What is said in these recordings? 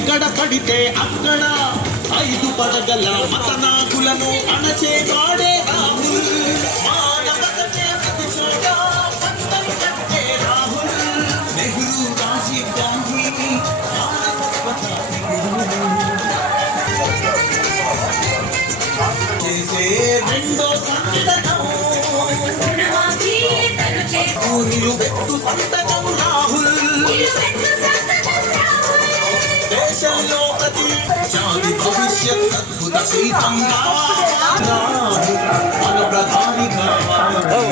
పడితే అక్కడ ఐదు పడగల మతనాకులను అణచే వాడే రాహుల్. నెహ్రూ రాజీవ్ గాంధీ వారసత్వత చేసే రెండో సంతకం నిలువెత్తు సంతకం రాహుల్. దేశంలో ప్రతి జాతి భవిష్యత్ అద్భుత శిల్పం కావాలి మన ప్రధాని కావాలి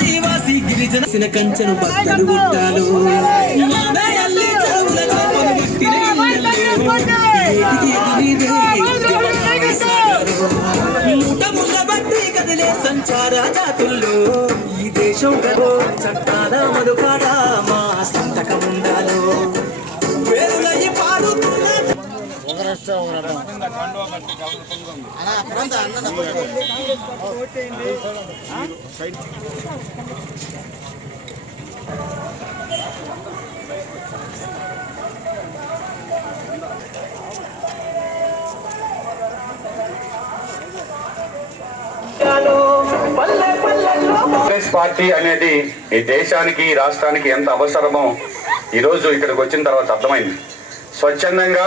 భిన్న గిరిజన సినకంచను బద్దలు గుట్టాలు మూట ముళ్ళ బట్టి కదిలే సంచార జాతుల్లో ఈ దేశం గలో చట్టాల మనుకాడ మా సంతకం ఉండాలో. వేరులయ్యి పాడుతున్న కాంగ్రెస్ పార్టీ అనేది ఈ దేశానికి ఈ రాష్ట్రానికి ఎంత అవసరమో ఈరోజు ఇక్కడికి వచ్చిన తర్వాత అర్థమైంది. స్వచ్ఛందంగా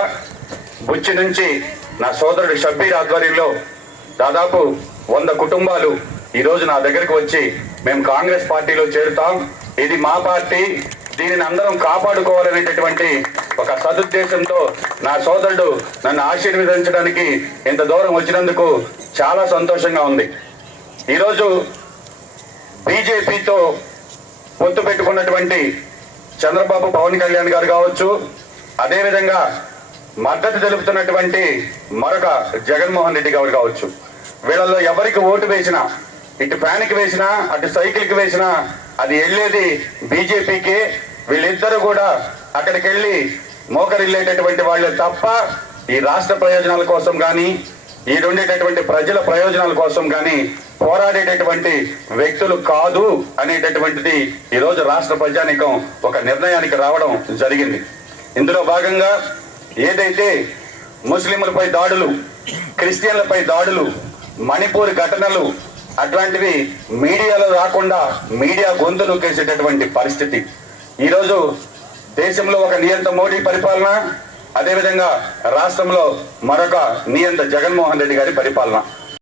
బుచ్చి నుంచి నా సోదరుడు షబ్బీర్ ఆధ్వర్యంలో దాదాపు వంద కుటుంబాలు ఈరోజు నా దగ్గరికి వచ్చి మేము కాంగ్రెస్ పార్టీలో చేరుతాం. ఇది మా పార్టీ. దీనిని అందరం కాపాడుకోవాలనేటటువంటి ఒక సదుద్దేశంతో నా సోదరుడు నన్ను ఆశీర్వదించడానికి ఇంత దూరం వచ్చినందుకు చాలా సంతోషంగా ఉంది. ఈరోజు బీజేపీతో పొత్తు పెట్టుకున్నటువంటి చంద్రబాబు పవన్ కళ్యాణ్ గారు కావచ్చు అదేవిధంగా మద్దతు తెలుపుతున్నటువంటి మరొక జగన్మోహన్ రెడ్డి గారు కావచ్చు. వీళ్ళల్లో ఎవరికి ఓటు వేసినా ఇటు ఫ్యాన్కి వేసినా అటు సైకిల్కి వేసినా అది వెళ్ళేది బీజేపీకి. వీళ్ళిద్దరూ కూడా అక్కడికి వెళ్ళి మోకరిల్లేటటువంటి వాళ్ళే తప్ప ఈ రాష్ట్ర ప్రయోజనాల కోసం కానీ ఈ ప్రజల ప్రయోజనాల కోసం కానీ పోరాడేటటువంటి వ్యక్తులు కాదు అనేటటువంటిది ఈరోజు రాష్ట్ర ప్రజానికం ఒక నిర్ణయానికి రావడం జరిగింది. ఇందులో భాగంగా ఏదైతే ముస్లింలపై దాడులు క్రిస్టియన్లపై దాడులు మణిపూర్ ఘటనలు అట్లాంటివి మీడియాలో రాకుండా మీడియా గొంతు నొక్కేసేటటువంటి పరిస్థితి. ఈరోజు దేశంలో ఒక నియంత మోడీ పరిపాలన అదేవిధంగా రాష్ట్రంలో మరొక నియంత జగన్మోహన్ రెడ్డి గారి పరిపాలన.